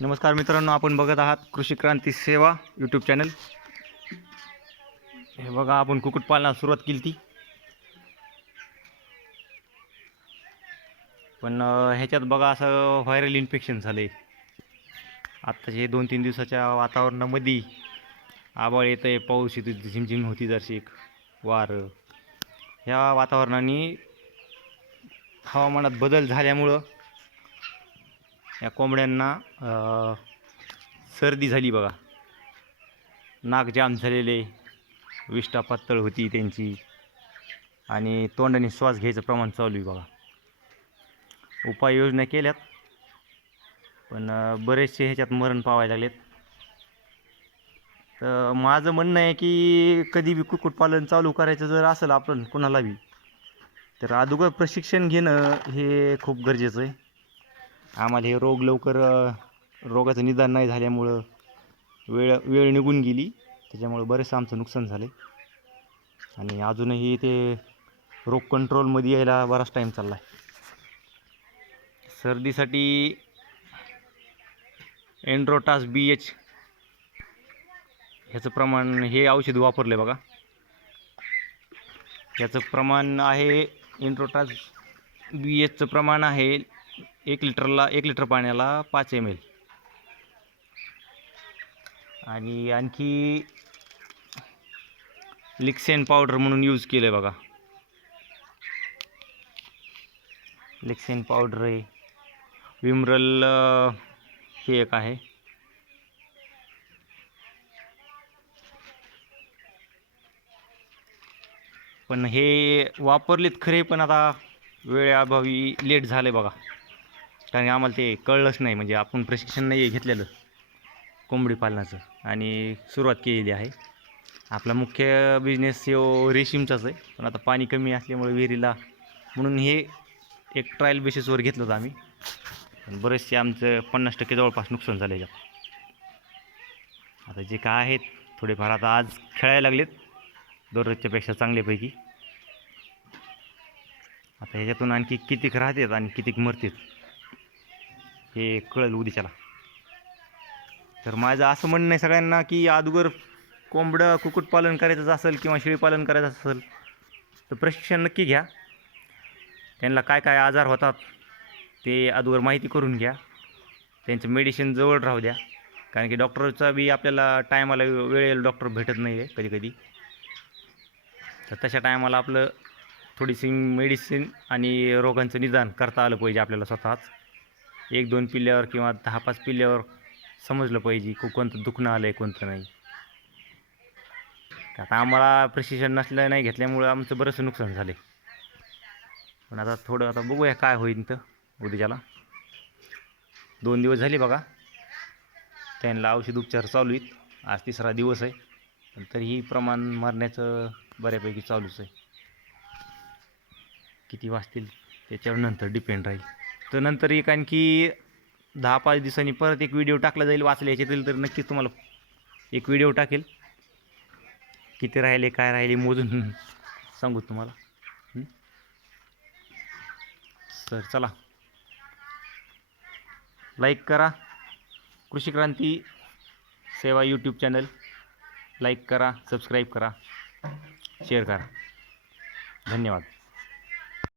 नमस्कार मित्रांनो आपण बघत आहात कृषी क्रांती सेवा यूट्यूब चॅनल हे बघा आपण कुक्कुटपालनाला सुरुवात केली ती पण ह्याच्यात बघा असं व्हायरल इन्फेक्शन झाले आत्ताचे दोन तीन दिवसाच्या वातावरणामध्ये आबाळ येतं आहे पाऊस येतो झिमझिम होती जरशी वारं. ह्या वातावरणाने हवामानात बदल झाल्यामुळं या कोंबड्यांना सर्दी झाली बघा. नाक जाम झालेले विष्ठा पातळ होती त्यांची. आणि तोंडाने श्वास घ्यायचं प्रमाण चालू आहे बघा. उपाययोजना केल्यात पण बरेचसे ह्याच्यात मरण पावायला लागलेत. तर माझं म्हणणं आहे की कधी बी कुक्कुटपालन चालू करायचं जर असेल आपण कोणाला बी तर अगोदर प्रशिक्षण घेणं हे खूप गरजेचं आहे. आम्हाला हे रोग लवकर रोगाचं निदान नाही झाल्यामुळं वेळ वेळ निघून गेली. त्याच्यामुळं बरेचसं आमचं नुकसान झालं आणि अजूनही ते रोग कंट्रोलमध्ये यायला बराच टाईम चालला आहे सर्दीसाठी एन्ड्रोटास बी एच ह्याचं प्रमाण हे औषध वापरलं आहे बघा. याचं प्रमाण आहे एन्ड्रोटास बी एचचं प्रमाण आहे एक लिटरला एक लिटर पाण्याला पाच एम एल आणि आणखी लिक्सेन पावडर म्हणून यूज केलं आहे बघा. लिक्सेन पावडर आहे. विमरल हे एक आहे. पण हे वापरलेत खरे पण आता वेळेअभावी लेट झाले बघा. कारण की आम्हाला ते कळलंच नाही म्हणजे आपण प्रशिक्षण नाही घेतलेलं कोंबडी पालनाचं. आणि सुरुवात केलेली आहे. आपला मुख्य बिझनेस यो रेशीमचाच आहे. पण आता पाणी कमी असल्यामुळे विहिरीला म्हणून हे एक ट्रायल बेसिसवर घेतलं होतं आम्ही. पण बरेचसे आमचं पन्नास टक्के जवळपास नुकसान झालं याच्यात. आता जे काय आहेत थोडेफार आता आज खेळायला लागलेत. दररोजच्यापेक्षा चांगल्यापैकी. आता ह्याच्यातून आणखी कितीक राहतात आणि कितीक मरतात? हे कळेल उद्याच्याला तर माझं असं म्हणणं आहे सगळ्यांना की अगोदर कोंबडं कुक्कुटपालन करायचं असेल किंवा शेळीपालन करायचं असेल तर प्रशिक्षण नक्की घ्या. त्यांना काय काय आजार होतात ते अगोदर माहिती करून घ्या. त्यांचं मेडिसिन जवळ राहू द्या. कारण की डॉक्टरचा बी आपल्याला टायमाला वेळेला डॉक्टर भेटत नाही आहे कधी कधी तर तशा टायमाला आपलं थोडीशी मेडिसिन आणि रोगांचं निदान करता आलं पाहिजे आपल्याला स्वतःच. एक दोन पिल्ल्यावर किंवा दहा पाच पिल्ल्यावर समजलं पाहिजे को कोणतं दुखणं आलं आहे कोणतं नाही. आता आम्हाला प्रशिक्षण नसलं नाही घेतल्यामुळं आमचं बरंचसं नुकसान झालं पण आता थोडं आता बघूया काय होईल तर उद्याच्याला. दोन दिवस झाले बघा. त्यांना औषध उपचार चालू आहेत. आज तिसरा दिवस आहे. पण तरीही प्रमाण मरण्याचं बऱ्यापैकी चालूच आहे. किती वाजतील त्याच्यावर नंतर डिपेंड राहील. तर नंतर एक आणखी दहा पाच दिवसांनी परत एक व्हिडिओ टाकला जाईल वाचल्या याच्यातील तर नक्कीच तुम्हाला एक व्हिडिओ टाकेल. किती राहिले काय राहिले मोजून सांगू तुम्हाला. सर तर चला. लाईक करा. Krushi Kranti Seva YouTube channel like करा सबस्क्राईब करा. शेअर करा. धन्यवाद.